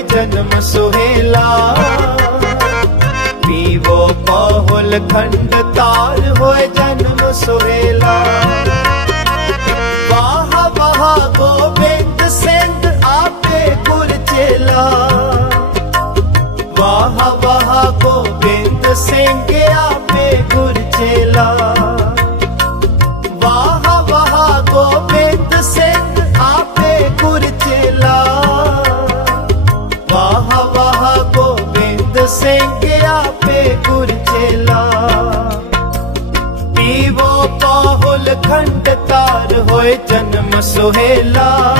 ਹੋਏ ਜਨਮ ਸੁਹੇਲਾ। ਪੀਵੋ ਪਾਹੁਲ ਖੰਡ ਤਾਰ ਹੋਏ ਜਨਮ ਸੁਹੇਲਾ। ਵਾਹ ਵਾਹ ਗੋਬਿੰਦ ਸਿੰਘ ਆਪੇ ਗੁਰ ਚੇਲਾ। ਵਾਹ ਵਾਹ ਗੋਬਿੰਦ ਸਿੰਘ ਆਪੇ ਗੁਰ ਪੀਵੋ ਪਾਹੁਲ ਖੰਡ ਤਾਰ ਹੋਏ ਜਨਮ ਸੁਹੇਲਾ।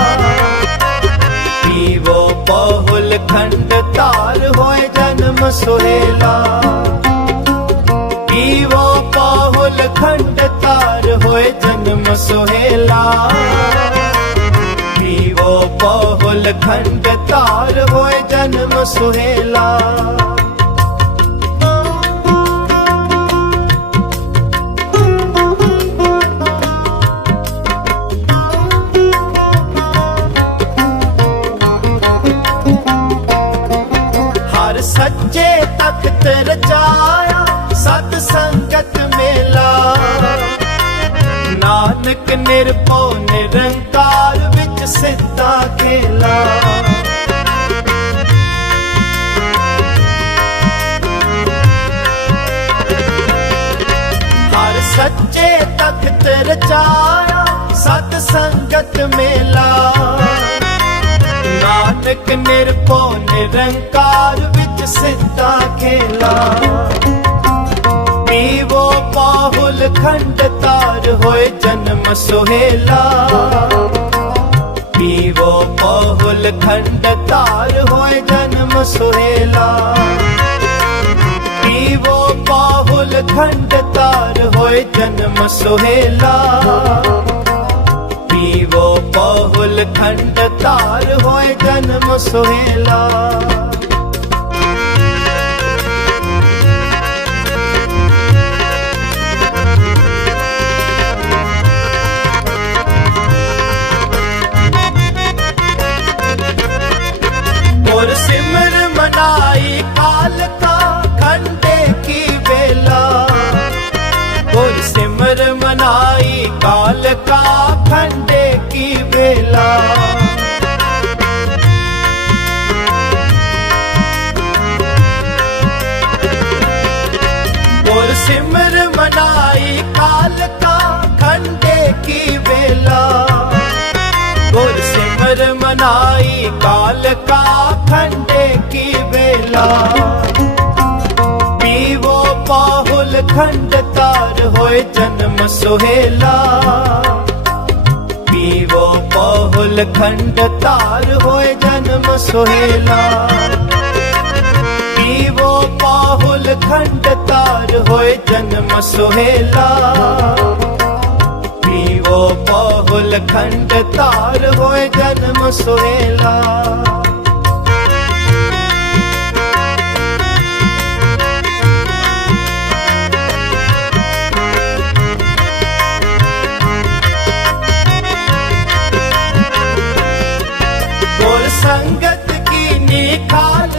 ਪੀਵੋ ਪਾਹੁਲ ਖੰਡ ਤਾਰ ਹੋਏ ਜਨਮ ਸੁਹੇਲਾ। ਪੀਵੋ ਪਾਹੁਲ ਖੰਡ ਤਾਰ ਹੋਏ ਜਨਮ ਸੁਹੇਲਾ। ਪੀਵੋ ਪਾਹੁਲ ਖੰਡ ਤਾਰ ਹੋਏ ਜਨਮ ਸੁਹੇਲਾ। ਤਖਤ ਰਚਾਇਆ ਸਤ ਸੰਗਤ ਮੇਲਾ। ਨਾਨਕ ਨਿਰਭਉ ਨਿਰੰਕਾਰ ਵਿੱਚ ਸਿੱਧਾ ਖੇਲਾ। ਹਰ ਸੱਚੇ ਤਖਤ ਰਚਾਇਆ, ਸਤ ਸੰਗਤ ਮੇਲਾ। ਨਾਨਕ ਨਿਰਭਉ ਨਿਰੰਕਾਰ ਵਿੱਚ ਸਿੱਧਾ ਖੇਲਾ। ਪੀਵੋ ਪਾਹੁਲ ਖੰਡ ਤਾਰ ਹੋਏ ਜਨਮ ਸੁਹੇਲਾ। ਪੀਵੋ ਪਾਹੁਲ ਖੰਡ ਤਾਰ ਹੋਏ ਜਨਮ ਸੁਹੇਲਾ। ਪੀਵੋ ਪਾਹੁਲ ਖੰਡ ਤਾਰ ਹੋਏ ਜਨਮ ਸੁਹੇਲਾ। ਪੀਵੋ ਪਾਹੁਲ ਖੰਡ ਤਾਰ ਹੋਏ ਜਨਮ ਸੁਹੇਲਾ। ਗੁਰ ਸਿਮਰ ਮਨਾਈ ਕਾਲ ਕਾ ਕਾਲ ਕਾ ਖੰਡੇ ਕੀ ਵੇਲਾ ਪੀਵੋ ਪਾਹੁਲ ਖੰਡ ਤਾਰ ਹੋਏ ਜਨਮ ਸੁਹੇਲਾ ਪੀਵੋ ਪਾਹੁਲ ਖੰਡ ਤਾਰ ਹੋਏ ਜਨਮ ਸੁਹੇਲਾ ਪੀਵੋ ਪਾਹੁਲ ਖੰਡ ਤਾਰ ਹੋਏ ਜਨਮ ਸੁਹੇਲਾ ਪੀਵੋ ਪਾਹੁਲ